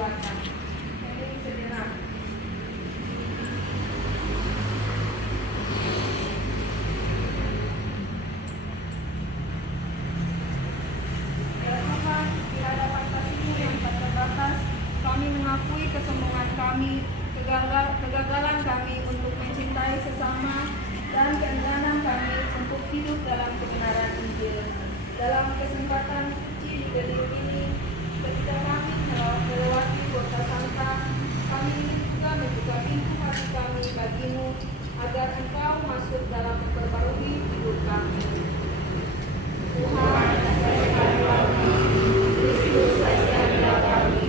perbuatan. Ini sejenak. Ya Tuhan, di hadapan kasih-Mu yang tak terbatas, kami mengakui kesombongan kami, kegagalan kami untuk mencintai sesama, dan keengganan kami untuk hidup dalam kebenaran Injil. Dalam kesempatan suci di Belir ini, ketika kami melewati kota Santa, kami ingin juga membuka pintu hati kami bagi-Mu, agar Engkau masuk dalam memperbarui hidup kami. Tuhan, kasihilah kami. Kristus, kasihilah kami.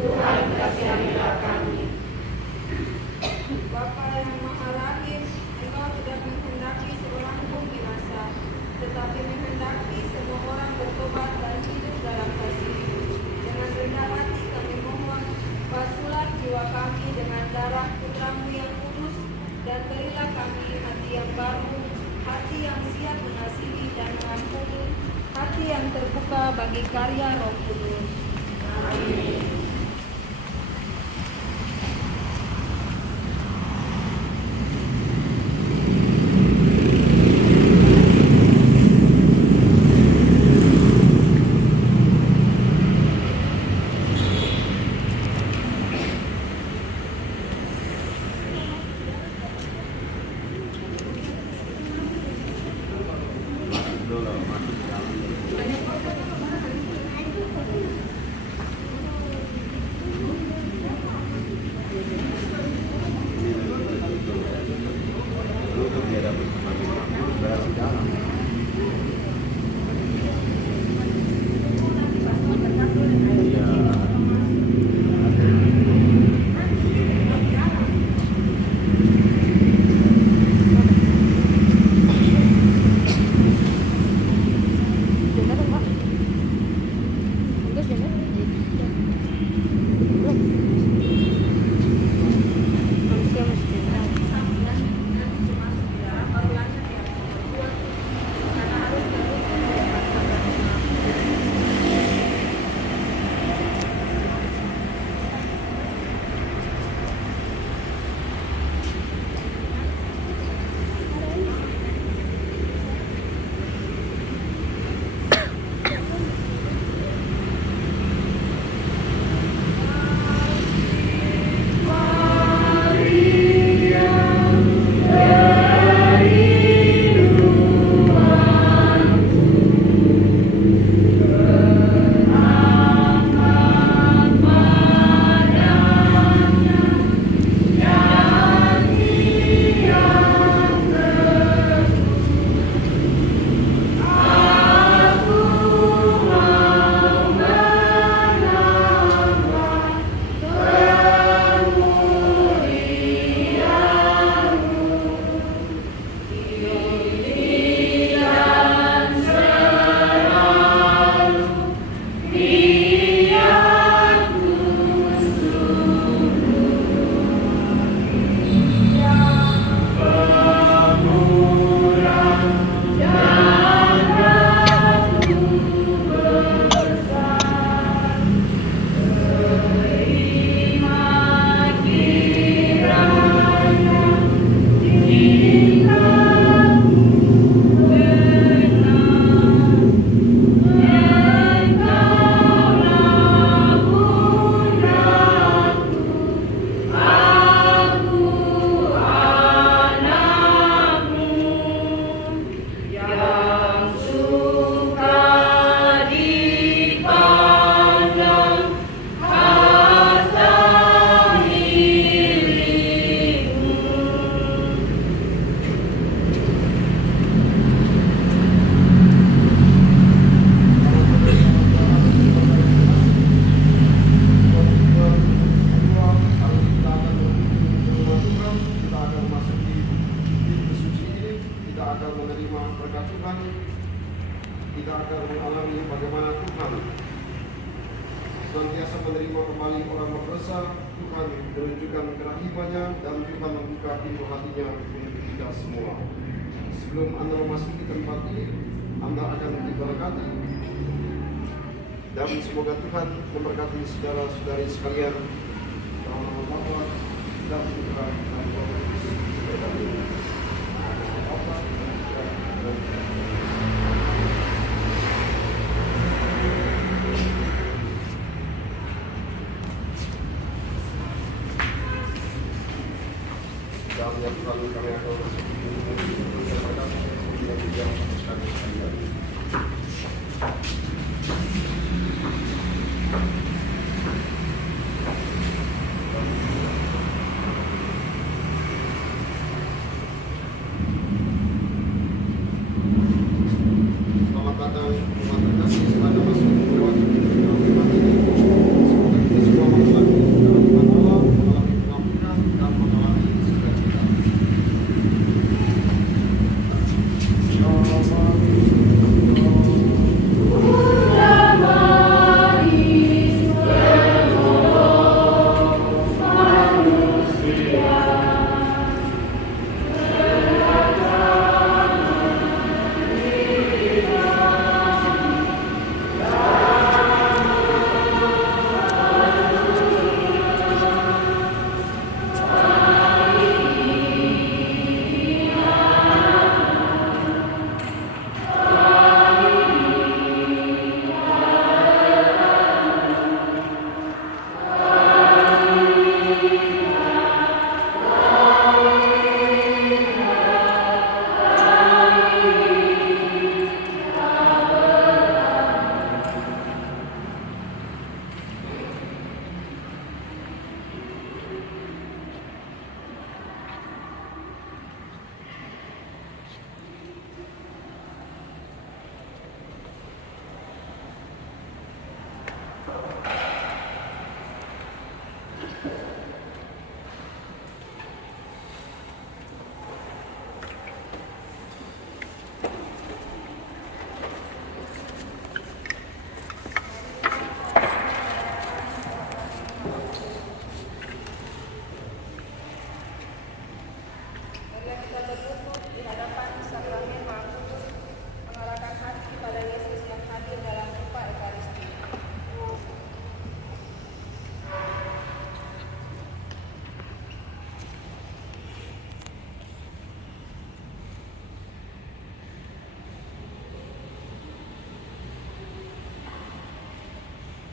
Tuhan, kasihilah kami. Bapa yang Maha Rahim, Engkau tidak menghendaki seorang pun binasa, tetapi menghendaki semua orang bertobat dan hidup dalam kasih-Mu. Dengan rendah hati kami mohon, basuhlah jiwa kami dengan darah Putra-Mu yang kudus, dan berilah kami hati yang baru, hati yang siap mengasihi dan mengampuni, hati yang terbuka bagi karya Roh Kudus. Amin. senantiasa menerima kembali orang berdosa. Tuhan menunjukkan kerahimannya dan Tuhan membuka pintu hatinya untuk kita semua. Sebelum Anda memasuki tempat ini, Anda akan diberkati Dan semoga Tuhan memberkati saudara-saudari sekalian. Dalam nama Bapa dan Putra dan Roh Kudus. Amin. Bapa dan Putra dan Roh Kudus. Dan yang Tuhan kami akan masuk kepada yang sekalian. Selamat datang umat terkasih pada masuk melewati kehidupan ini. Semoga kita semua mengalami dalam iman Allah, mengalami pengampunan dan mengalami sukacita.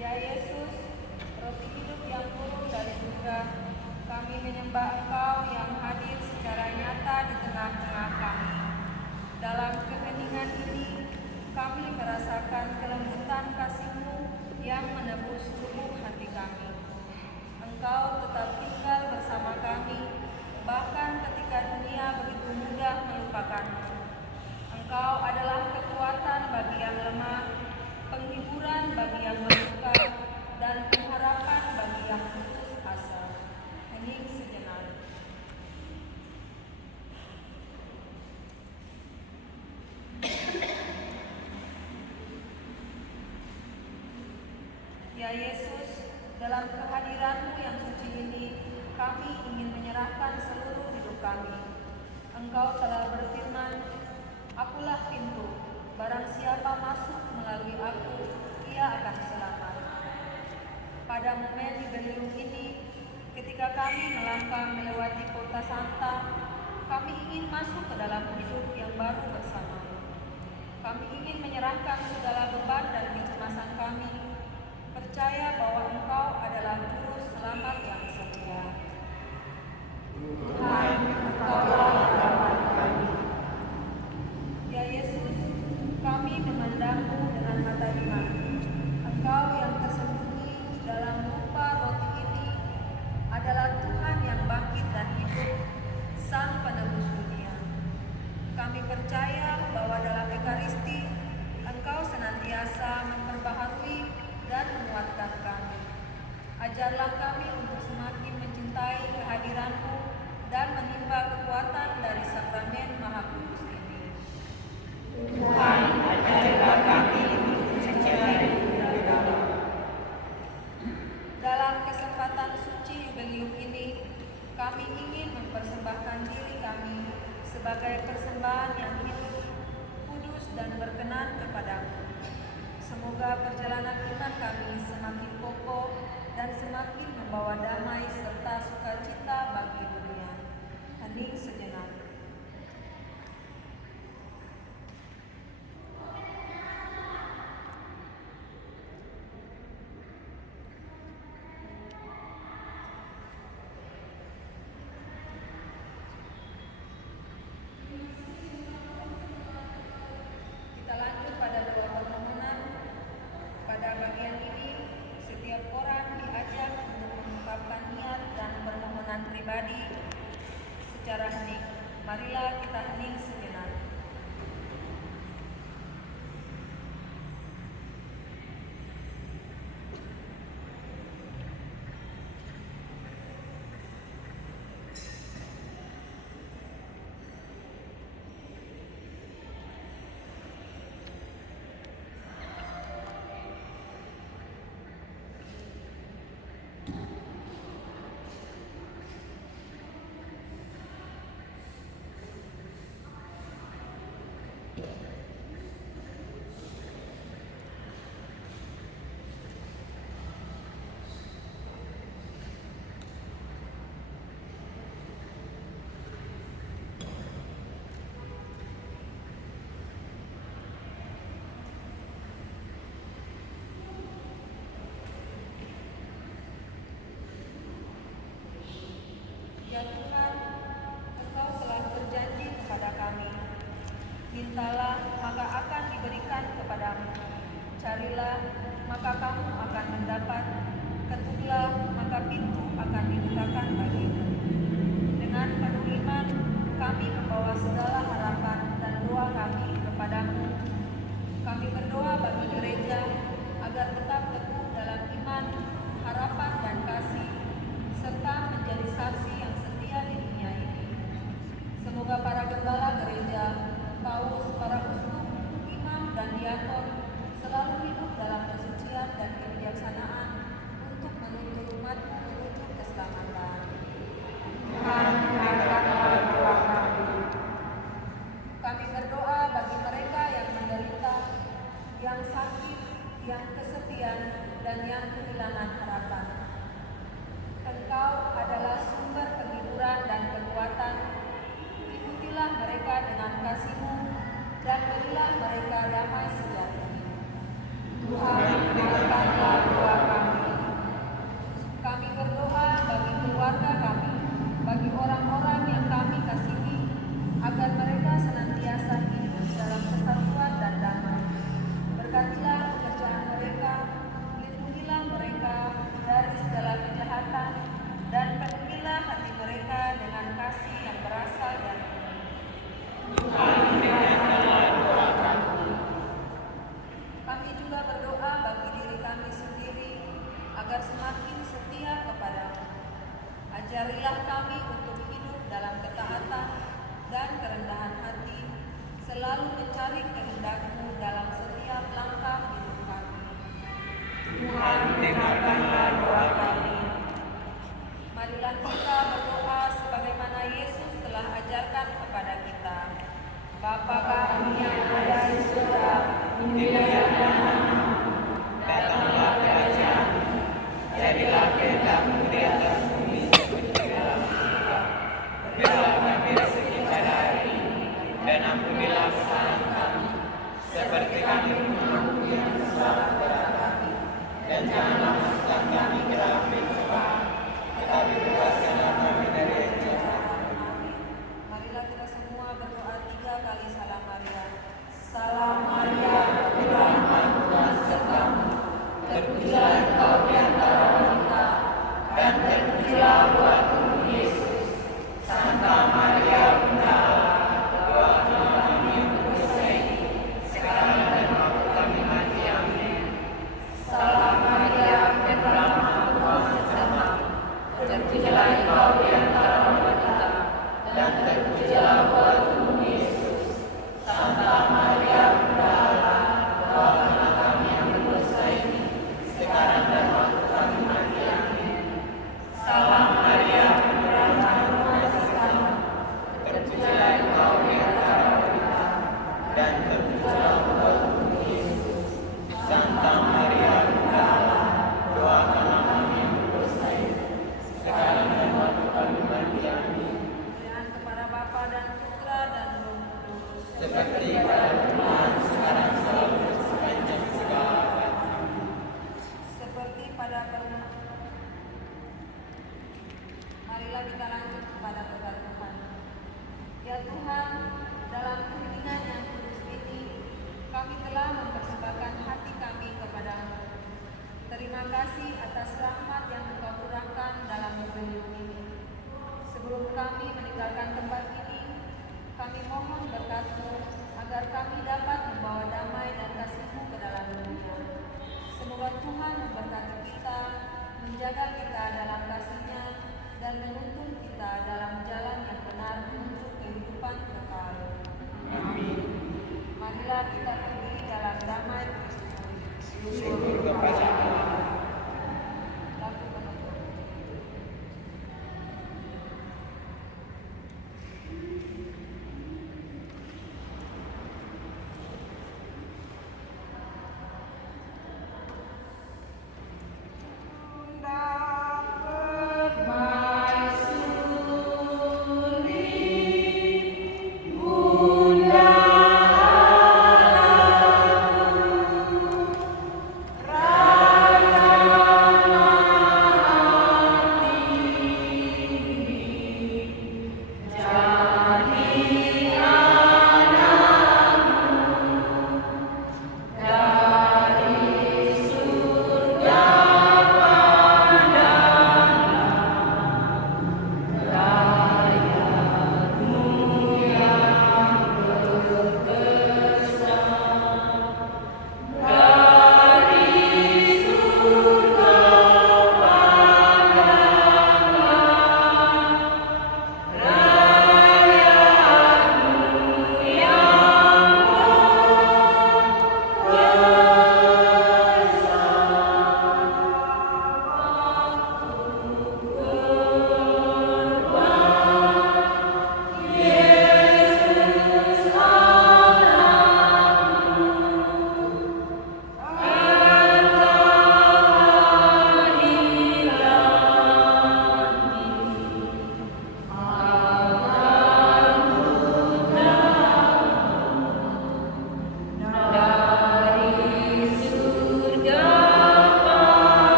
Ya Yesus, roti hidup yang turun dari surga, kami menyembah Engkau yang hadir secara nyata di tengah-tengah kami. Dalam keheningan ini, kami merasakan kelembutan kasih-Mu yang menebus lubuk hati kami. Engkau tetap tinggal bersama kami, bahkan ketika dunia begitu mudah melupakan-Mu. Engkau adalah kekuatan bagi yang lemah, penghiburan bagi yang berduka, dan pengharapan bagi yang putus asa. Hening sejenak. Ya Yesus, dalam kehadiran-Mu yang suci ini, kami ingin menyerahkan seluruh hidup kami. Engkau telah berfirman, "Akulah pintu, barang siapa masuk melalui aku, ia akan selamat." Pada momen Jubilium ini, ketika kami melangkah melewati kota Santa, kami ingin masuk ke dalam hidup yang baru bersama-Mu. Kami ingin menyerahkan segala beban dan kecemasan kami, percaya bahwa Engkau adalah Juru Selamat yang setia. Tuhan, Engkaulah harapan kami. Ya Yesus, kami memandang-Mu dengan mata iman. Engkau yang tersembunyi dalam rupa roti ini adalah Tuhan yang bangkit dan hidup, Sang Penebus dunia. Kami percaya bahwa dalam Ekaristi, Engkau senantiasa memperbaharui dan menguatkan kami. Ajarlah kami untuk semakin mencintai kehadiran-Mu dan menimba kekuatan dari sakramen Maha Kudus ini. Tuhan, ajarilah kami untuk mencintai dalam. Dalam kesempatan suci Jubilium ini, kami ingin mempersembahkan diri kami sebagai persembahan yang hidup, kudus dan berkenan kepada-Mu. Semoga perjalanan iman kami semakin kokoh dan semakin membawa damai serta sukacita bagi dunia. Hening sejenak. Kita lanjut pada doa permohonan. Pada bagian ini, setiap orang diajak untuk mengungkapkan niat dan permohonan pribadi secara hening. Marilah kita hening sejenak. Ya Tuhan, Engkau telah berjanji kepada kami, mintalah maka akan diberikan kepadamu, carilah maka kamu akan mendapat, ketuklah maka pintu akan dibukakan bagimu. Dengan penuh iman kami membawa segala harapan dan doa kami kepadamu. Kami berdoa bagi gereja agar tetap teguh dalam iman, harapan dan kasih, serta menjadi saksi yang setia di dunia ini. Semoga para gembala gereja, paus, para uskup, imam dan diakon selalu hidup dalam kesucian dan kebijaksanaan untuk menuntun umat-Mu menuju keselamatan. Tuhan, dengarkanlah doa kami. Kami berdoa bagi mereka yang menderita, yang sakit, yang kesepian, dan yang kehilangan harapan. Engkau adalah sumber penghiburan dan kekuatan. Ikutilah mereka dengan kasih-Mu dan berilah mereka damai sejahtera. Tuhan, dengarkanlah doa kami. Kami berdoa bagi keluarga kami, bagi orang-orang yang kami kasihi, agar mereka senantiasa hidup dalam kesatuan dan damai. Berkatilah pekerjaan mereka, lindungilah mereka dari segala kejahatan, dan penuhilah hati mereka dengan kasih yang berasal dari Tuhan. Dengarkanlah doa kami. Kami juga berdoa bagi diri kami sendiri agar semakin setia kepadamu. Ajarilah kami untuk hidup dalam ketaatan dan kerendahan hati, selalu mencari kehendak-Mu dalam setiap langkah hidup kami. Tuhan, dengarkanlah doa kami. Marilah kita berdoa sebagaimana Yesus telah ajarkan kepada kita. Bapa kami yang ada di surga, dimuliakan nama-Mu, datanglah kerajaan-Mu, jadilah kehendak-Mu di atas bumi seperti di dalam surga. Berilah kami rezeki pada hari ini, dan ampunilah kesalahan kami, seperti kami mengampuni yang bersalah kepada kami, dan janganlah masukkan kami Marilah kita lanjut kepada berkat Tuhan. Ya Tuhan, dalam keheningan yang kudus ini, kami telah mempersembahkan hati kami kepadamu. Terima kasih atas rahmat yang Engkau curahkan dalam hidup ini. Sebelum kami meninggalkan tempat ini, kami mohon berkat-Mu agar kami dapat membawa damai dan kasih-Mu ke dalam dunia. Semoga Tuhan memberkati kita, menjaga kita dalam kasih-Nya, dan menuntun kita dalam jalan yang benar menuju kehidupan kekal. Amin. Marilah kita berdiri dalam damai Kristus. Syukur kepada Allah. Lagu penutup. Bunda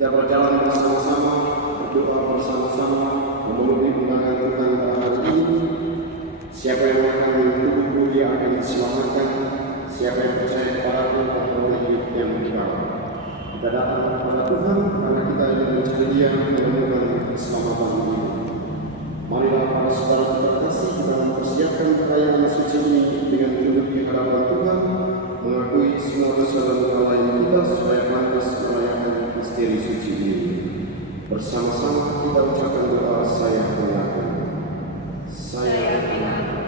Kita berjalan bersama-sama, berdoa bersama-sama, memenuhi undangan Tuhan pada hari ini. Siapa yang akan menunggu dia akan diselamatkan. Siapa yang percaya kepada Tuhan akan beroleh hidup yang kekal. Kita datang kepada Tuhan karena kita ingin mencari Dia menemukan keselamatan ini. Marilah para saudara terkasih kita mempersiapkan perayaan suci ini dengan duduk di hadapan Tuhan, mengakui semua dosa dan kesalahan kita supaya pantas merayakan misteri suci ini. Bersama-sama kita ucapkan doa saya mengaku. Saya mengaku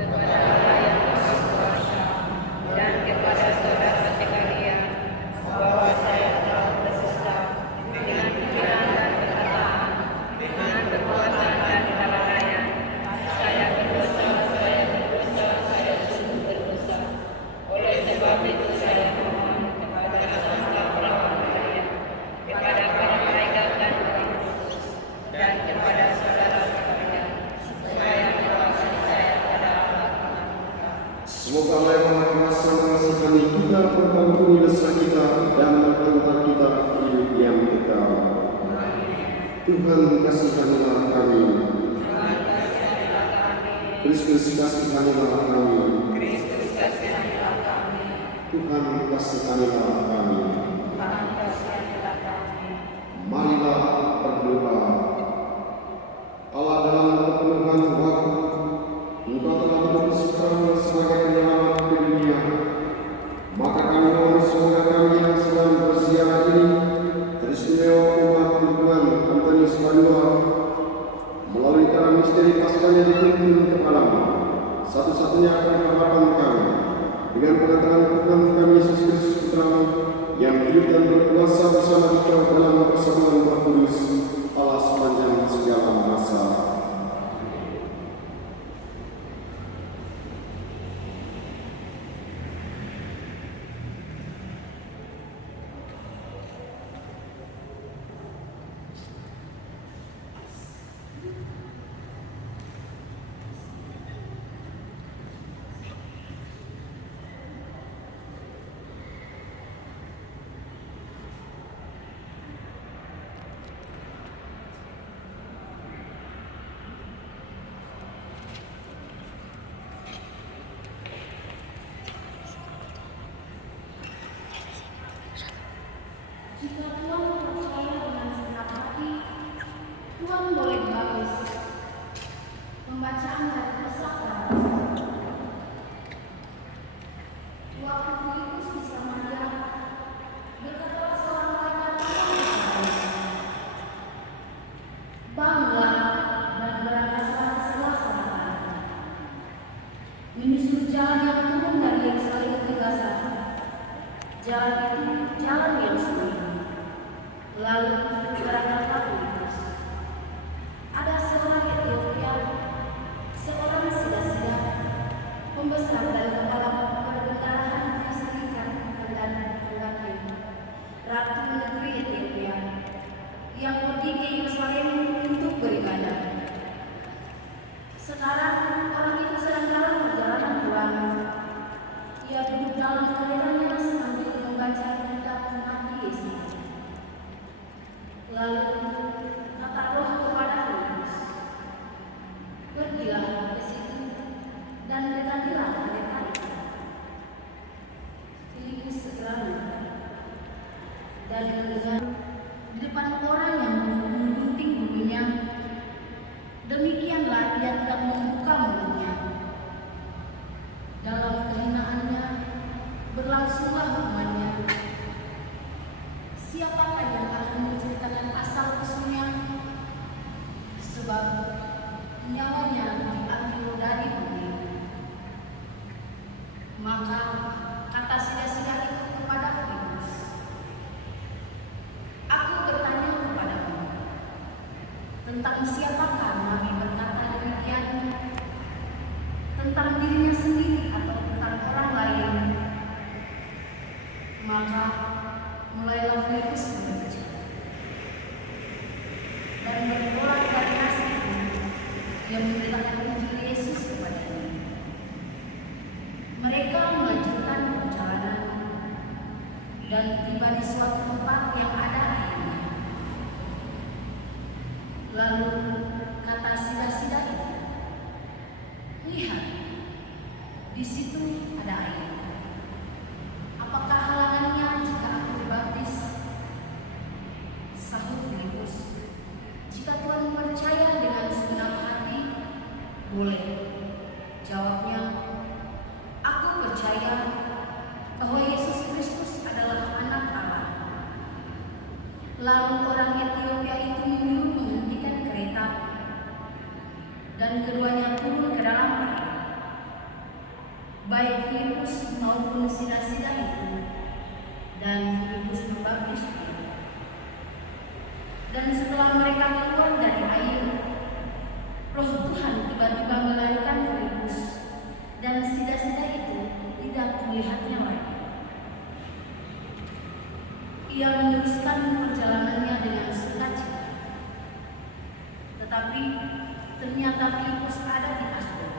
kepada Allah yang Maha Kuasa dan kepada saudara sekalian bahwa saya telah berdosa dengan pikiran dan perkataan, dengan perbuatan dan kelalaian. Saya berdosa, saya sungguh berdosa. Oleh sebab itu saya mohon kepada semesta perawan raya, kepada para malaikat dan orang kudus, dan kepada saudara sekalian, supaya menyelamatkan saya pada Allah. Semoga Allah yang Maha Kuasa mengasihani kita, mengampuni dosa kita, dan menghantar kita hidup yang kekal. Tuhan kasihanilah kami. Kristus kasihanilah kami. Tuhan kasihanilah kami. Marilah berdoa. Allah dalam kepenuhan waktu, Engkau telah mengutus kami sebagai penyelamat di dunia. Maka kami mohon semoga kami yang sedang berziarah ini, teristimewa umat Tuhan Antonius Padua, melalui cara misteri Paskah yang dituntun kepadamu, satu-satunya harapan kami, dengan pengantaran Tuhan kami Yesus Kristus Putramu, yang hidup dan berkuasa bersama Engkau dalam persatuan Roh Kudus, Allah sepanjang segala masa. Jika Tuhan percaya dengan segenap hati, Tuhan boleh bagus. Pembacaan dari Kisah. Waktu Filipus di Samaria, berkatalah seorang malaikat kepadanya, "Bangunlah dan berangkatlah selasa-selasa, menyusul jalan yang turun dari Yerusalem ke Gaza. Jalan itu jalan yang sempit." Lalu berangkatlah Filipus. Ada seorang Etiopia, seorang sia-sia, pembesar dan kepala perbendaharaan Kristian dan Kandake, ratu negeri Etiopia, yang pergi ke Yerusalem untuk beribadah. Sekarang orang itu sedang dalam perjalanan pulang. Ia duduk dalam keretanya sambil membaca kitab Nabi Yesaya. Lalu kata Roh kepada Filipus, "Pergilah ke situ dan dekatilah kereta itu." Filipus segera mendekat dan mendengar di depan orang yang menggunting bulunya. Demikianlah ia tidak membuka mulutnya. Dalam kehinaannya berlangsunglah hukumannya. Siapakah yang akan menceritakan asal usulnya? Sebab nyawanya diambil dari bumi. Maka kata sia-sia itu kepada Filipus, "Aku bertanya kepadamu, tentang siapakah Nabi berkata demikian? Tentang dirinya sendiri atau tentang orang lain?" Maka mulailah Filipus membaca dan bertolak dari nasib yang memberitakan Injil Yesus kepadanya. Mereka melanjutkan perjalanan dan tiba di suatu tempat yang ada airnya. Lalu kata sida-sida itu, "Lihat, di situ ada air. Apakah halangannya jika aku dibaptis?" Sahut Filipus, "Jika Tuhan percaya dengan segenap hati, boleh." Jawabnya, "Aku percaya bahwa Yesus Kristus adalah Anak Allah." Lalu orang Ethiopia itu menyuruh menghentikan kereta, dan keduanya turun ke dalam air. Baik Filipus maupun sida-sida itu, dan Filipus membaptis dia. Dan setelah mereka keluar dari air, Roh Tuhan tiba-tiba melarikan Filipus, dan sida-sida itu tidak melihatnya lagi. Ia meneruskan perjalanannya dengan sukacita. Tetapi ternyata Filipus ada di Asdod.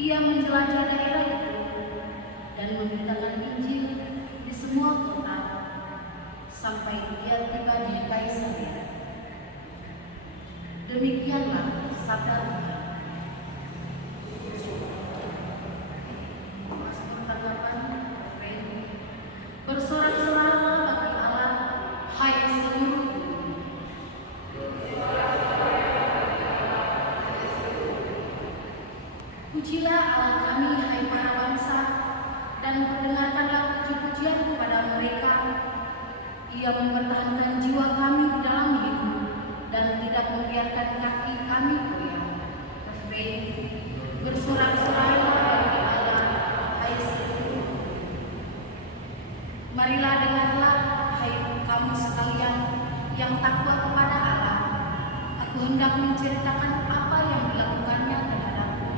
Ia menjelajah daerah itu dan memberitakan Injil di semua kota sampai ia tiba di Kaisarea. Demikianlah sabda Tuhan. Mazmur 8, bersorak-soraklah bagi Allah, hai seluruh bumi. Pujilah Allah kami, hai para bangsa, dan perdengarkanlah puji-pujian kepada mereka. Ia mempertahankan jiwa kami di dalam hidup dan tidak membiarkan kaki kami goyah. Refrain, bersorak-soraklah bagi Allah, hai seluruh bumi. Marilah dengarlah, hai kamu sekalian yang takwa kepada Allah. Aku hendak menceritakan apa yang dilakukannya terhadapku.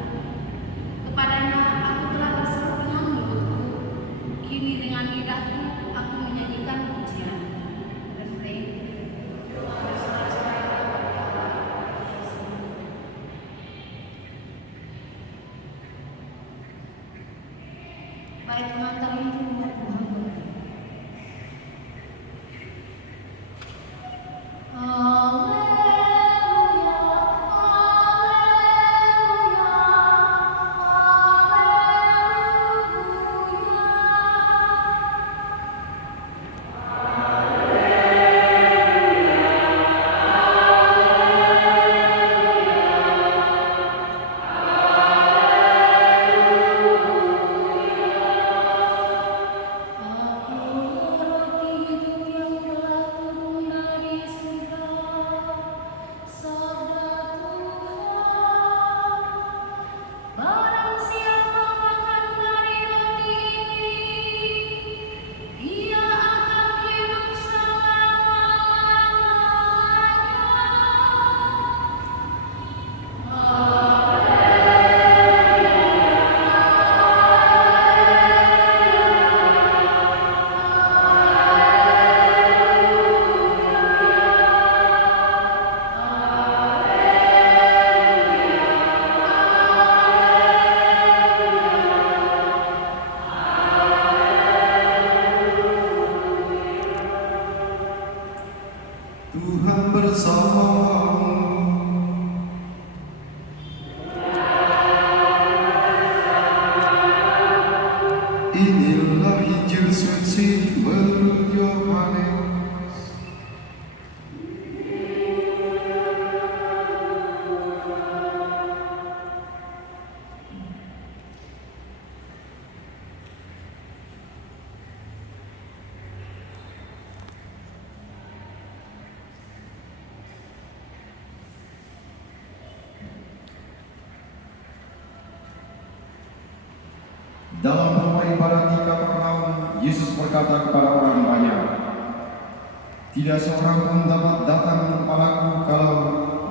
Kepadanya aku telah berseru dengan mulutku, kini dengan lidahku aku menyanyikan pujian. Refrain. Baik pengantar itu umat Tuhan berdoa. Tuhan bersamamu. Inilah Injil suci menurut Yohanes. Dalam rumah ibadat di Kapernaum, Yesus berkata kepada orang banyak, "Tidak seorang pun dapat datang kepadaku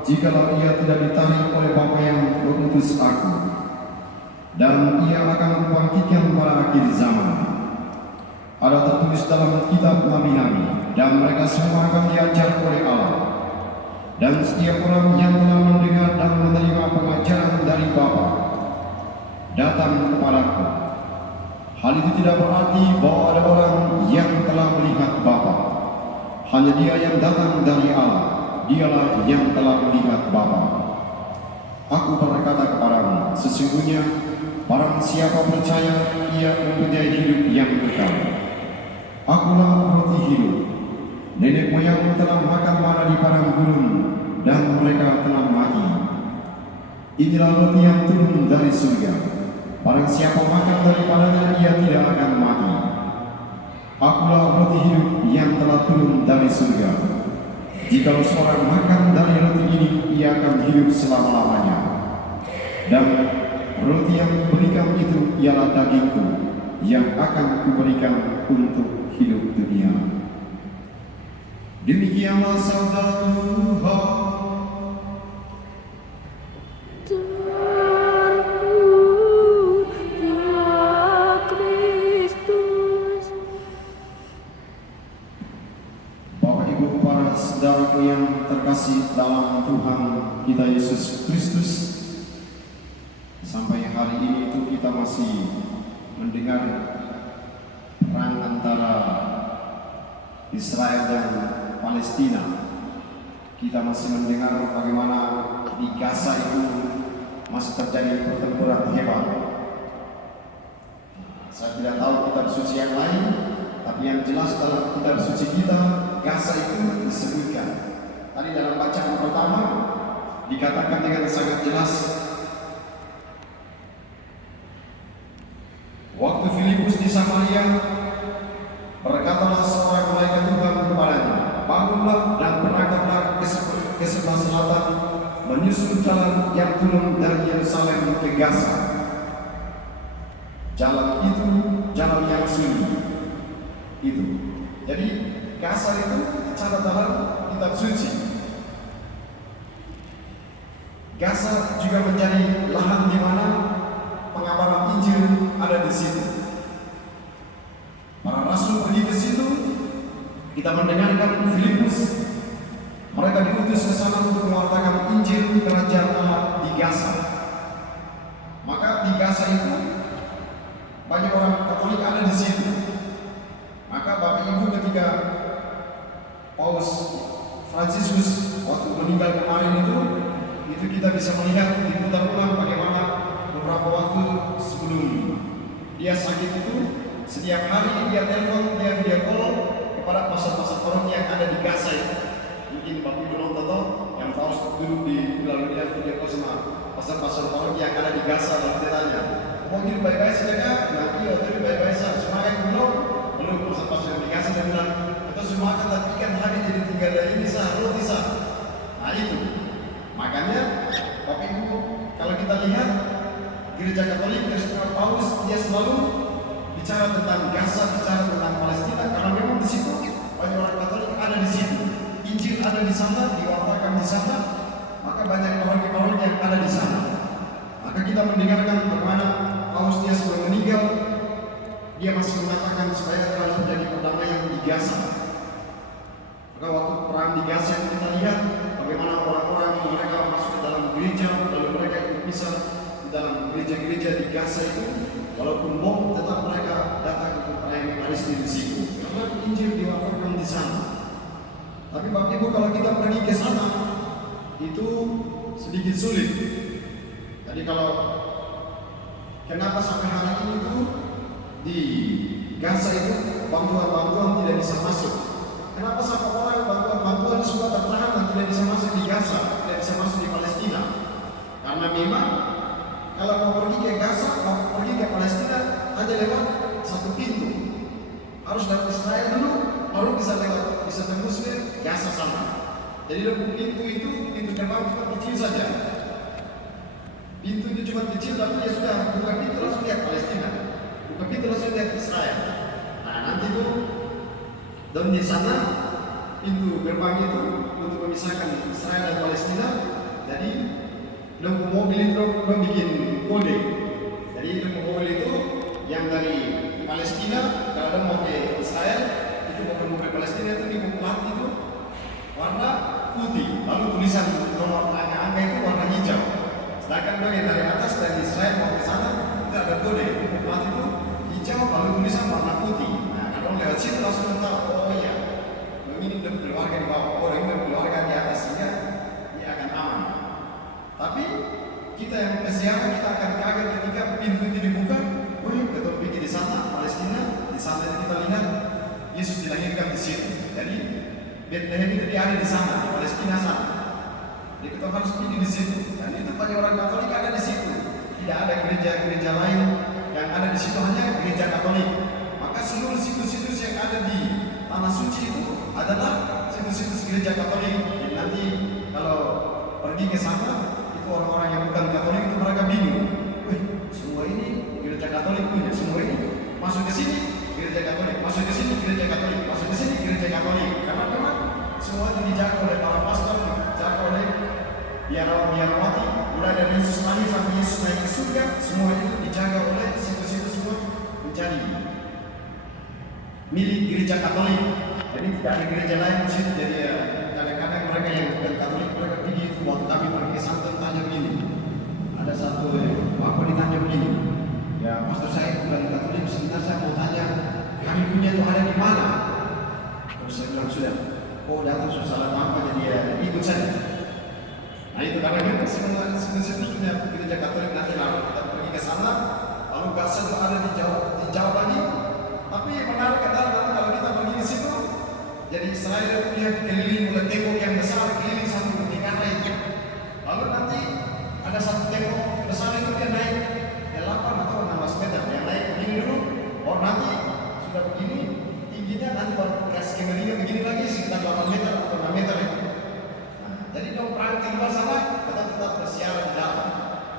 jikalau ia tidak ditarik oleh Bapa yang mengutus aku. Dan ia akan kubangkitkan pada akhir zaman." Ada tertulis dalam kitab nabi-nabi, dan mereka semua akan diajar oleh Allah. Dan setiap orang yang telah mendengar dan menerima pengajaran dari Bapa datang kepadaku. Hal itu tidak berarti bahwa ada orang yang telah melihat Bapa. Hanya dia yang datang dari Allah, dialah yang telah melihat Bapa. Aku berkata kepadamu, sesungguhnya barang siapa percaya, ia mempunyai hidup yang kekal. Akulah roti hidup. Nenek moyangmu telah makan mana di padang gurun, dan mereka telah mati. Inilah roti yang turun dari surga. Barang siapa makan daripadanya, ia tidak akan mati. Akulah roti hidup yang telah turun dari surga. Jikalau seorang makan dari roti ini, ia akan hidup selama-lamanya. Dan roti yang kuberikan itu ialah dagingku, yang akan kuberikan untuk hidup dunia. Demikianlah sabda Tuhan. Saudaraku yang terkasih dalam Tuhan kita Yesus Kristus, sampai hari ini itu kita masih mendengar perang antara Israel dan Palestina. Kita masih mendengar bagaimana di Gaza itu masih terjadi pertempuran hebat. Saya tidak tahu kitab suci yang lain, tapi yang jelas dalam kitab suci kita, Gaza itu disebutkan. Tadi dalam bacaan pertama dikatakan dengan sangat jelas, waktu Filipus di Samaria, berkatalah seorang malaikat Tuhan kepadanya, bangunlah dan berangkatlah ke sebelah selatan, menyusun jalan yang turun dari Yerusalem ke Gaza. Jalan itu jalan yang sunyi. Itu. Jadi Gaza itu cara dalam kitab suci. Gaza juga menjadi lahan di mana pengabaran Injil ada di situ. Para rasul pergi ke situ. Kita mendengarkan Filipus, mereka diutus ke sana untuk mewartakan Injil kerajaan Allah di Gaza. Maka di Gaza itu banyak orang Katolik ada di situ. Maka Bapak Ibu ketika Paus Fransiskus waktu meninggal kemarin itu kita bisa melihat diputar ulang bagaimana beberapa waktu sebelum dia sakit itu setiap hari dia telepon, dia video call kepada pastor-pastor paroki yang ada di Gaza itu. Mungkin Bapak Ibu nonton yang tahu duduk di lalu dia video call sama pastor-pastor paroki yang ada di Gaza, lalu dia tanya, mau hidup baik-baik saja kah? Nah iya, hidup baik-baik saja. Semangat belum pastor-pastor yang di Gaza dia bilang, kita semua akan tapi kan hari jadi tinggal dari ini sah, roti sah. Nah itu. Makanya Bapak Ibu, kalau kita lihat Gereja Katolik Kristen Paulus dia selalu bicara tentang Gaza, bicara tentang Palestina, karena memang di situ banyak orang Katolik ada di situ. Injil ada di sana, diwartakan di sana, maka banyak orang yang ada di sana. Maka kita mendengarkan bagaimana Paulus dia sebelum meninggal, dia masih mengatakan supaya harus terjadi perdamaian di Gaza. Maka waktu perang di Gaza kita lihat bagaimana orang-orang mereka masuk ke dalam gereja, lalu mereka ikut bisa di dalam gereja-gereja di Gaza itu, walaupun bom tetap mereka datang ke perayaan Eucharistia di situ, karena Injil diwartakan di sana. Tapi Bapak Ibu kalau kita pergi ke sana itu sedikit sulit. Jadi kalau kenapa sampai hari ini itu di Gaza itu bantuan-bantuan tidak bisa masuk? Kenapa sampai orang bantuan-bantuan semua tertahan dan tidak bisa masuk di Gaza, tidak bisa masuk di Palestina? Karena memang kalau mau pergi ke Gaza, mau pergi ke Palestina hanya lewat satu pintu. Harus dari Israel dulu, baru bisa tembus ke Gaza sana. Jadi pintu itu pintu gerbang cuma kecil saja. Pintu itu cuma kecil, tapi ya sudah buka pintu langsung lihat Palestina, buka pintu langsung lihat Israel. Nah nanti itu dan di sana pintu gerbang itu untuk memisahkan Israel dan Palestina. Jadi mobil itu bikin kode. Jadi mobil itu yang dari Palestina kalau ada mau ke Israel itu mobil Palestina itu di plat itu warna putih, lalu tulisan nomor angka itu warna hijau. Sedangkan yang dari atas dari Israel mau ke sana itu ada kode, plat itu hijau lalu tulisan warna putih. Nah kalau lewat situ langsung tahu, oh iya, ini keluarga di bawah, oh ini keluarga di atas ini Bethlehem itu dia ada di sana, di Palestina sana. Jadi kita harus pergi di situ. Dan itu bagi orang Katolik ada di situ. Tidak ada gereja-gereja lain yang ada di situ, hanya gereja Katolik. Maka seluruh situs-situs yang ada di tanah suci itu adalah situs-situs gereja Katolik. Jadi nanti kalau pergi ke sana, itu orang-orang yang bukan Katolik itu mereka bingung. Wih, semua ini gereja Katolik punya, semua ini masuk ke sini gereja Katolik, masuk ke sini gereja Katolik, masuk ke sini gereja Katolik. Karena memang semua itu dijaga oleh para pastor, dijaga oleh biarawan-biarawati, mulai dari Yesus lahir sampai Yesus naik ke surga, semua itu dijaga oleh situs-situs semua menjadi milik gereja Katolik. Jadi tidak ada gereja lain di situ. Jadi ya, kadang-kadang mereka yang bukan Katolik mereka pergi itu waktu kami pergi ke sana tanya begini. Ada satu bapak ditanya begini. Ya pastor saya bukan Katolik, sebentar saya mau tanya kami punya itu ada di mana? Terus saya bilang sudah. Oh datang susah apa jadi ya ikut saja. Nah itu karena semua punya gereja Katolik nanti lalu kita pergi ke sana, lalu Gaza itu ada di jauh lagi. Tapi menarik adalah nanti kalau kita pergi di situ, jadi selain lihat keliling oleh tembok yang besar keliling satu tingkat itu, lalu nanti ada satu tembok besar itu dia naik 8 atau 16 meter, yang naik begini dulu, oh nanti sudah begini tingginya nanti baru kasih kemelingnya begini lagi sekitar 8 meter atau 6 meter ya. Nah, jadi dong perang di luar sana kita tetap bersiaran di dalam.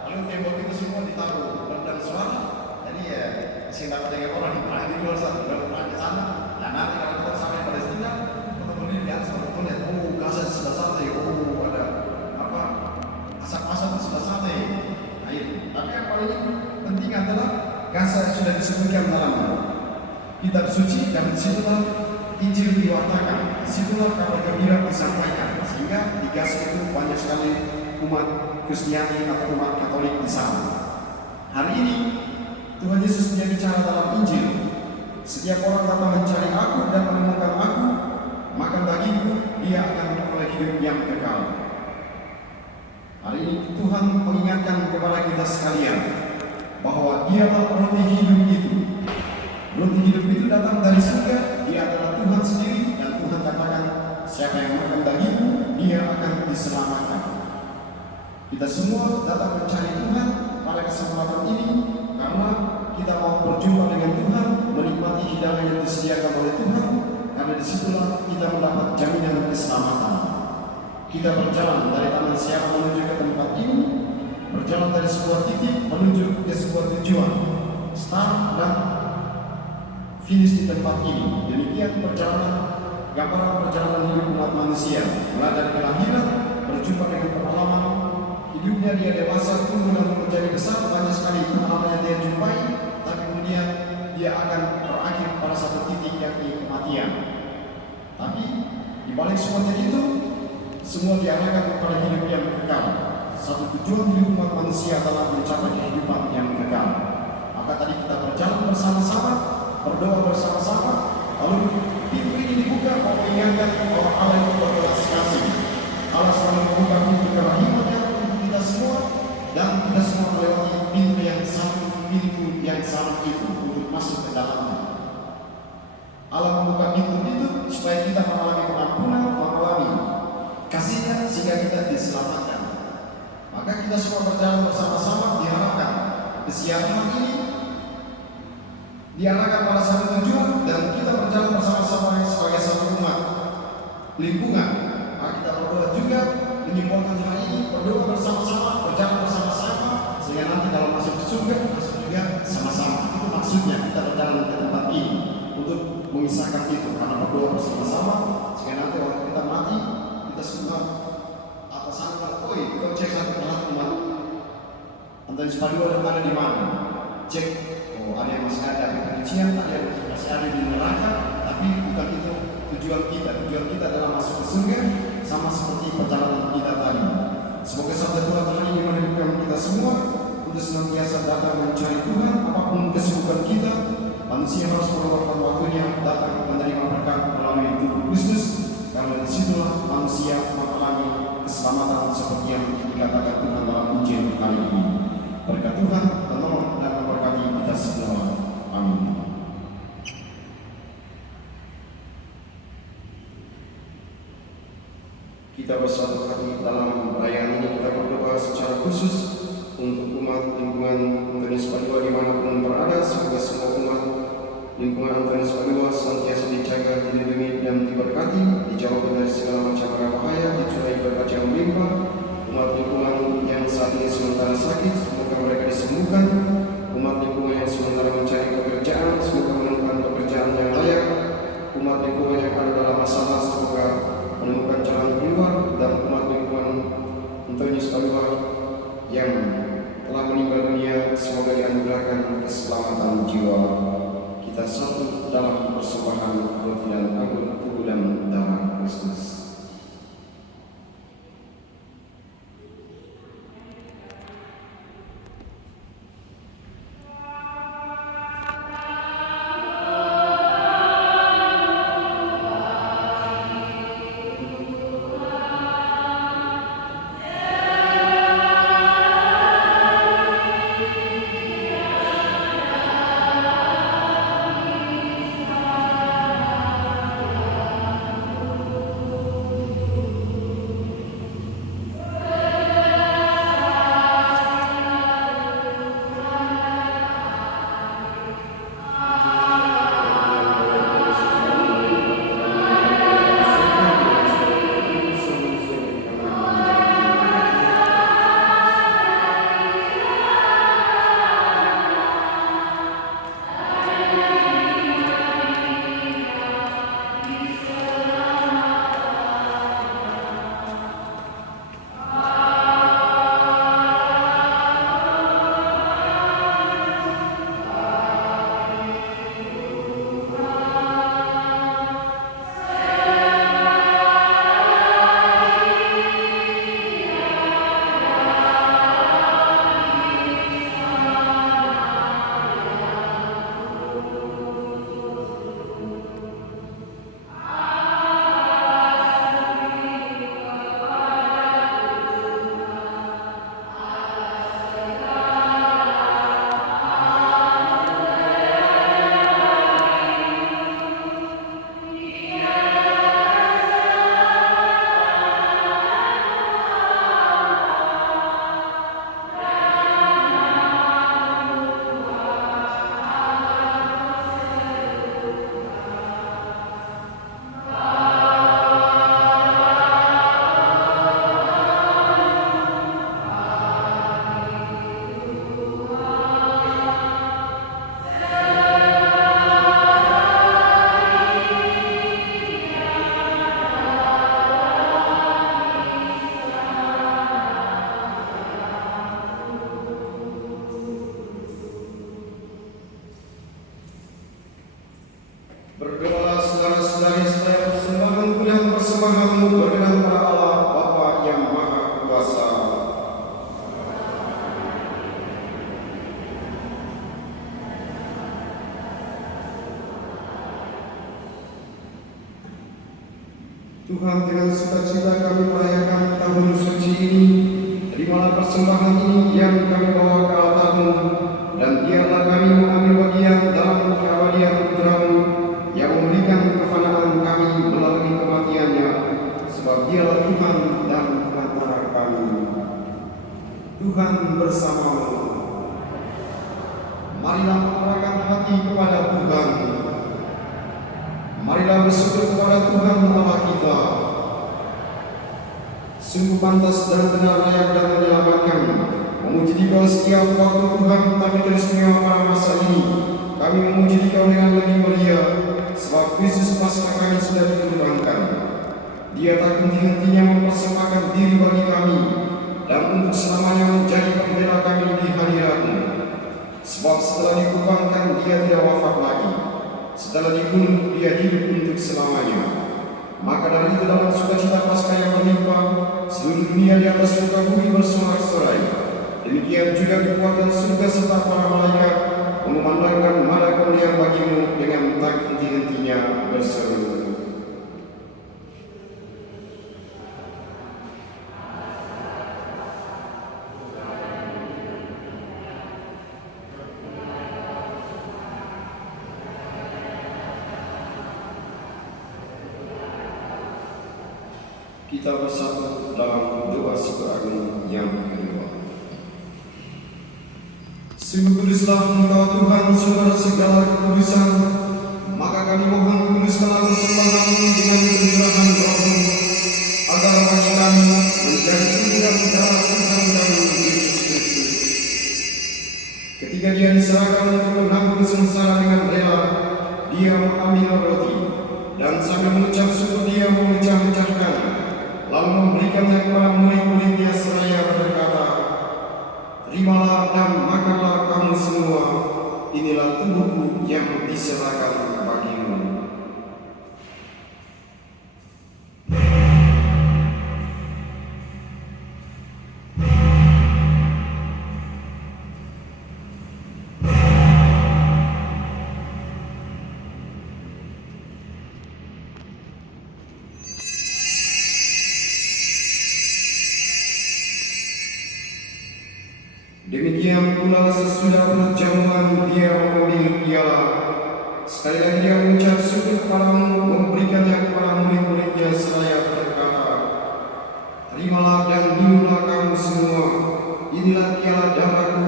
Lalu tembok itu semua ditaruh redam suara. Jadi ya sehingga dapat dengan orang di perang di luar sana, dalam perang di sana. Dan nanti kalau kita sampai Palestina, kita berdiri di atas kita lihat, oh Gaza di sebelah sana, oh ada apa asap-asap di sebelah sana. Nah itu. Tapi yang paling penting adalah Gaza sudah disebutkan dalam kitab suci dan disitulah Injil diwartakan, disitulah kabar gembira disampaikan, sehingga di Gaza itu banyak sekali umat Kristiani atau umat Katolik di sana. Hari ini Tuhan Yesus punya bicara dalam Injil. Setiap orang datang mencari aku dan menemukan aku, makan dagingku, dia akan memperoleh hidup yang kekal. Hari ini Tuhan mengingatkan kepada kita sekalian bahwa dialah roti hidup itu. Roti hidup itu datang dari surga, dia adalah Tuhan sendiri, dan Tuhan katakan siapa yang makan dagingku, dia akan diselamatkan. Kita semua datang mencari Tuhan pada kesempatan ini karena kita mau berjumpa dengan Tuhan, menikmati hidangan yang disediakan oleh Tuhan, karena disitulah kita mendapat jaminan keselamatan. Kita berjalan dari Taman Siara menuju ke tempat ini, berjalan dari sebuah titik menuju ke sebuah tujuan, start dan finish di tempat ini. Demikian perjalanan, gambaran perjalanan hidup umat manusia, mulai dari kelahiran, berjumpa dengan pengalaman hidupnya, dia dewasa, tumbuh dan menjadi besar, banyak sekali pengalaman yang dia jumpai, tapi kemudian dia akan berakhir pada satu titik yakni kematian. Tapi di balik semuanya itu, semua diarahkan kepada hidup yang kekal. Satu tujuan hidup umat manusia adalah mencapai kehidupan yang kekal. Maka tadi kita berjalan bersama-sama, berdoa bersama-sama, lalu pintu ini dibuka untuk mengingatkan bahwa Allah itu berbelas kasih. Allah selalu membuka pintu kerahimannya untuk kita semua, dan kita semua melewati pintu yang sama itu untuk masuk ke dalamnya. Allah membuka pintu itu supaya kita mengalami pengampunan, mengalami kasihnya sehingga kita diselamatkan. Maka kita semua berjalan bersama-sama diharapkan kesiapan ini diarahkan pada satu tujuan, dan kita berjalan bersama-sama sebagai satu umat lingkungan. Maka kita berdoa juga menyimpulkan hari ini, berdoa bersama-sama, berjalan bersama-sama, sehingga nanti kalau masuk ke surga, masuk juga sama-sama. Itu maksudnya kita berjalan ke tempat ini, untuk mengisahkan itu, karena berdoa bersama-sama, sehingga nanti waktu kita mati, kita semua atasan kita, oi, kita cek satu alat umat antara sepadu ada di mana, cek. Oh, ada yang masih ada di kebencian, ada yang masih ada di neraka, tapi bukan itu tujuan kita. Tujuan kita adalah masuk ke surga, sama seperti perjalanan kita tadi. Semoga sabda Tuhan hari ini menunjukkan kita semua untuk senantiasa datang mencari Tuhan, apapun kesibukan kita. Manusia harus meluangkan waktunya datang menerima berkat melalui tubuh Kristus, karena disitulah manusia mengalami keselamatan seperti yang dikatakan Tuhan dalam Injil kali ini. Berkat Tuhan menolong dan memberkati kita semua. Amin. kita bersatu hati dalam perayaan ini. Kita berdoa secara khusus untuk umat lingkungan Antonius Padua dimanapun berada, semoga semua umat lingkungan Antonius Padua senantiasa dijaga, dilindungi dan diberkati, dijauhkan dari segala macam bahaya, dicurahi berkat yang melimpah. Umat lingkungan yang saat ini sementara sakit, semoga mereka disembuhkan. Umat lingkungan yang sementara mencari pekerjaan, semoga menemukan pekerjaan yang layak. Umat lingkungan yang ada dalam masalah, semoga menemukan jalan keluar. Dan umat lingkungan Antonius Padua yang telah meninggal dunia, semoga dianugerahkan keselamatan jiwa. Kita satu dalam persembahan roti dan anggur, tubuh dan darah Kristus. Berdoalah saudara-saudari supaya persembahanku dan persembahanmu berkenan pada Allah Bapa yang Maha Kuasa. Tuhan, dengan sukacita kami merayakan tahun suci ini. Terimalah persembahan ini yang kami bawa ke altar-Mu, dan biarlah kami mengambil bagian dalam keabadian Putra-Mu yang memberikan kefanaan kami melalui kematiannya, sebab Dialah Tuhan dan Penantara kami. Tuhan bersamamu. Marilah mengarahkan hati kepada Tuhan. Marilah bersyukur kepada Tuhan Allah kita. Sungguh pantas dan benar, layak dan menyelamatkan, memuji Dikau setiap waktu Tuhan, tapi teristimewa pada masa ini kami memuji Dikau dengan lebih meriah, sebab Kristus Paskah kami sudah dikurbankan. Dia tak henti-hentinya mempersembahkan diri bagi kami, dan untuk selamanya menjadi pembela kami di hadirat-Mu. Sebab setelah dikurbankan, Dia tidak wafat lagi. Setelah dibunuh, Dia hidup untuk selamanya. Maka dari itu dalam sukacita Paskah yang berlimpah, seluruh dunia di atas muka bumi bersorak-sorai. Demikian juga kekuatan surga serta para malaikat memandangkan mana kemuliaan bagi-Mu dengan tak henti-hentinya berseru. Kita bersatu dalam doa super agung yang kedua. Sungguh kuduslah Engkau Tuhan sumber segala kekudusan, maka kami mohon kuduskanlah persembahan ini dengan pencurahan Roh-Mu, agar bagi kami menjadi tubuh dan darah Tuhan kami Yesus Kristus. Ketika Dia diserahkan untuk menanggung sengsara dengan rela, Dia mengambil roti dan sambil mengucap syukur Dia memecah-mecahkan, lalu memberikannya kepada murid-murid-Nya seraya berkata, "Terimalah dan makanlah kamu semua, inilah tubuhku yang diserahkan bagimu." Demikian pula sesudah berjamuan Dia mengambil piala. Sekali lagi Dia mengucap syukur kepadamu, memberikannya kepada murid-murid-Nya seraya berkata, "Terimalah dan minumlah kamu semua, inilah piala darahku,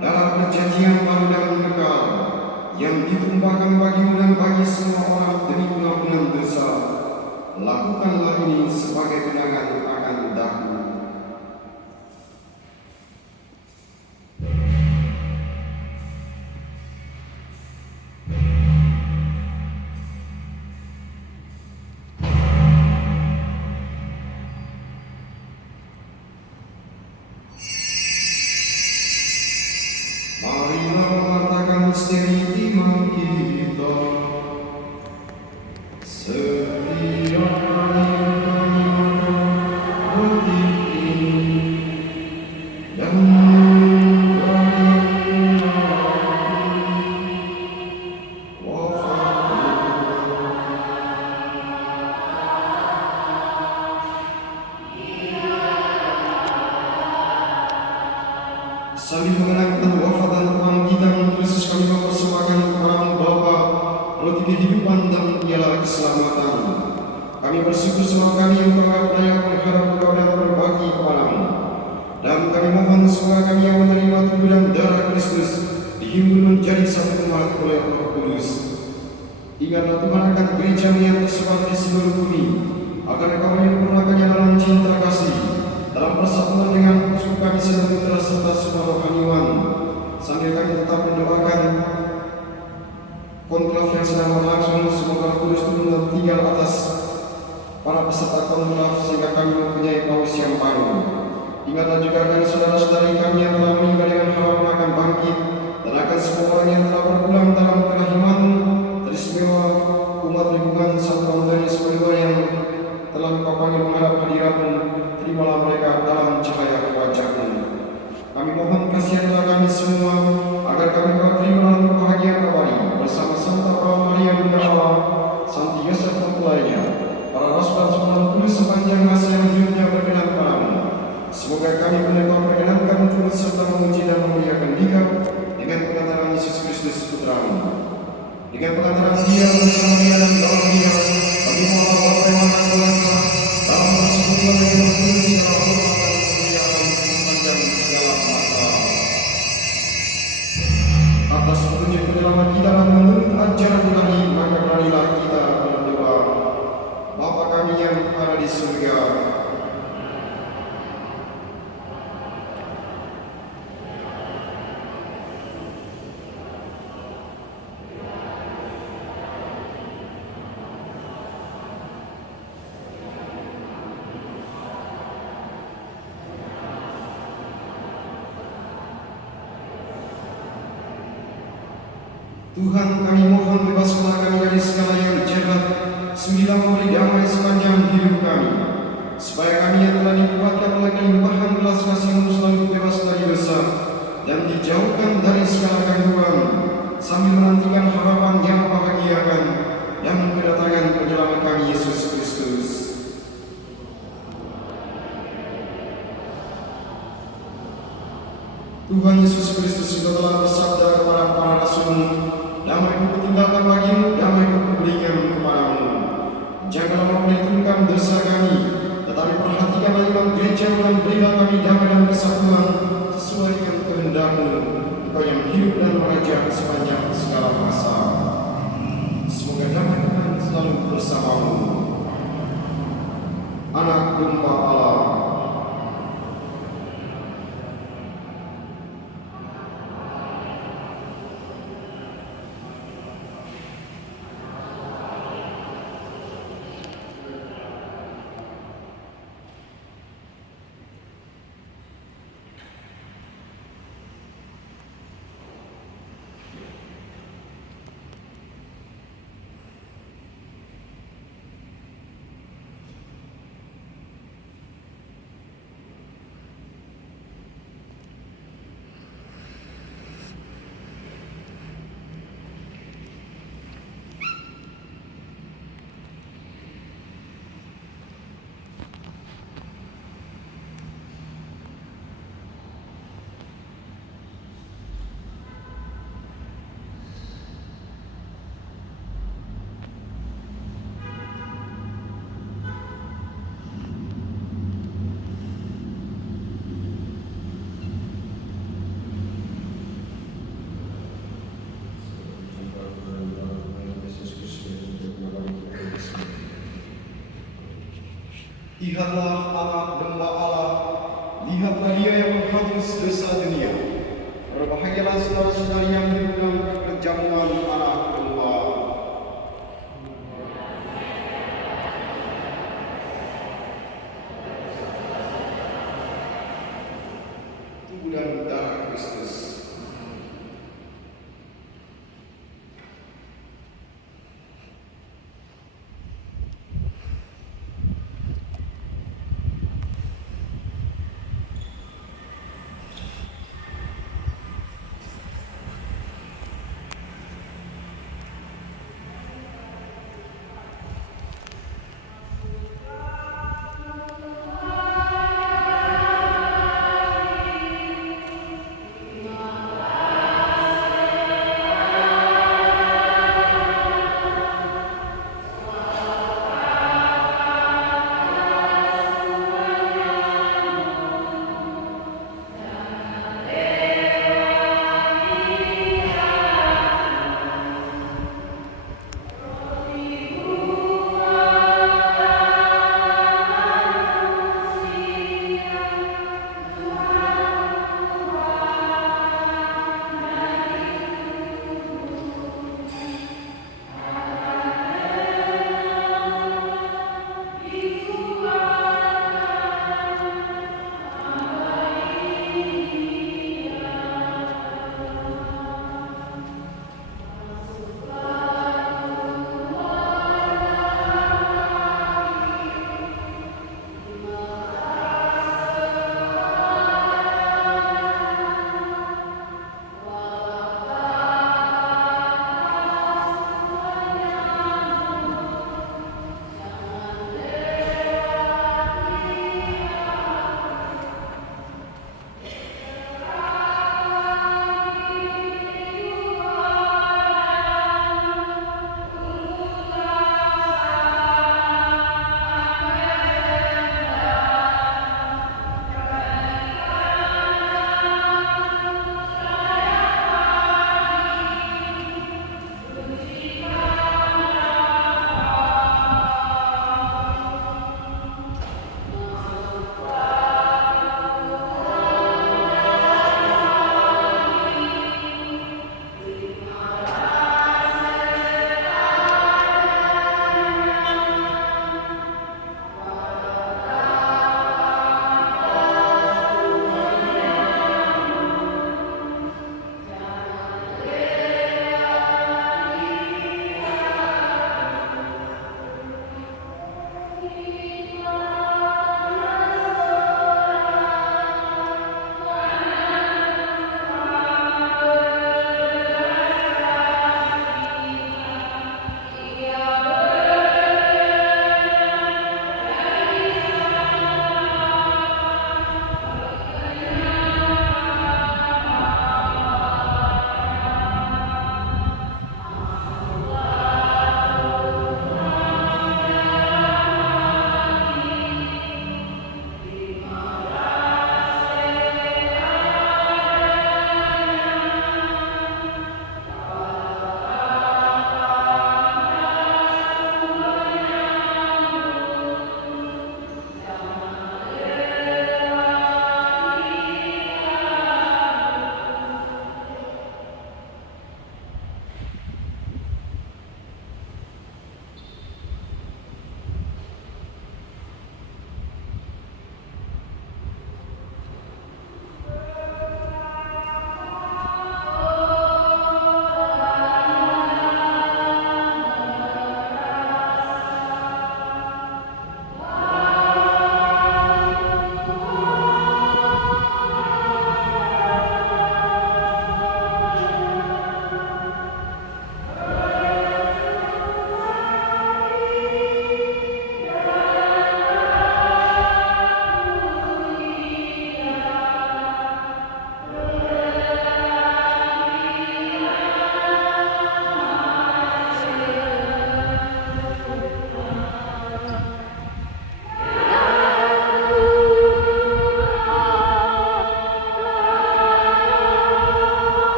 darah perjanjian baru dan kekal, yang ditumpahkan bagimu dan bagi semua orang demi pengampunan dosa. Lakukanlah ini sebagai kenangan akan daku." Marilah mewartakan misteri iman kita. Setiap kali kami makan roti ini dan minum dari wafat sambil mengenangkan wafat dan kebangkitan Kristus, kami mempersembahkan kepadamu Bapa roti kehidupan dan piala keselamatan. Kami bersyukur sebab kami yang menganggap layak menghadap Engkau dan berbagi kepadamu. Dan kami mohon semoga kami yang menerima tubuh dan darah Kristus dihimpun menjadi satu umat oleh Roh Kudus. Ingatlah Tuhan akan gereja yang tersebar di seluruh bumi, agar Kau menyempurnakannya dalam cinta kasih, dalam persatuan dengan suku kami sedang mitra serta semua rohaniwan, sambil kami tetap mendoakan konklav yang sedang berlangsung. Semoga Kudus turun dan tinggal atas para peserta konklav sehingga kami mempunyai paus yang baru. Ingatlah juga akan saudara-saudari kami yang telah meninggal dengan harapan akan bangkit, dan akan semua orang yang telah berpulang dalam kerahiman-Mu, teristimewa umat lingkungan Santo Antonius Padua yang telah Engkau panggil menghadap hadirat-Mu. Terimalah mereka dalam cahaya wajah-Mu. Kami mohon kasihanlah kami semua, agar kami Kau terima dalam kebahagiaan abadi bersama Santa Maria Bunda Allah, Santi Yosef mempelainya, para rasul dan semua kudus sepanjang masa yang hidupnya berkenan kepadamu. Semoga kami boleh Kau perkenankan turut serta memuji dan memuliakan Dikau dengan pengantaran Yesus Kristus Putra-Mu. Dengan pengantaran Dia bersama Dia dan dalam Dia, bagi Allah Bapa yang Maha Kuasa, dalam persekutuan yang Roh Kudus secara hormat dan kemuliaan sepanjang segala masa. Atas petunjuk penyelamat kita dan menurut ajaran ilahi, maka beranilah kita berdoa. Bapa kami yang ada di surga, Tuhan, kami mohon bebaskanlah kami dari segala yang jahat, sudilah memberi damai sepanjang hidup kami, supaya kami yang telah dikuatkan oleh kelimpahan belas kasih-Mu selalu bebas dari dosa dan dijauhkan dari segala gangguan, sambil menantikan harapan yang membahagiakan dan kedatangan penyelamat kami Yesus Kristus. Tuhan Yesus Kristus juga telah bersabda kepada para rasul-Mu, "Damai-Ku kutinggalkan bagimu, damai-Ku kuberikan kepadamu. Janganlah memperhitungkan dosa kami, Tetapi perhatikanlah imam gereja dan berilah kami damai dan kesatuan sesuai dengan kehendak-Mu, Engkau yang hidup dan meraja sepanjang segala masa. Semoga damai Tuhan selalu bersamamu. Anak domba Allah, lihatlah anak domba Allah, lihatlah dia yang menghapus dosa dunia. Berbahagialah saudara-saudari yang hidup dalam perjamuan anak domba. Tubuh dan darah Kristus.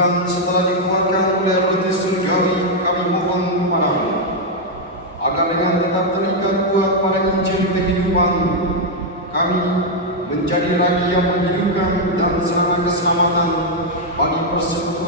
Tuhan, setelah dikuatkan oleh roti surgawi, kami mohon kepadamu agar dengan tetap terikat kuat pada Injil kehidupan, kami menjadi ragi yang menghidupkan dan sarana keselamatan bagi persekutuan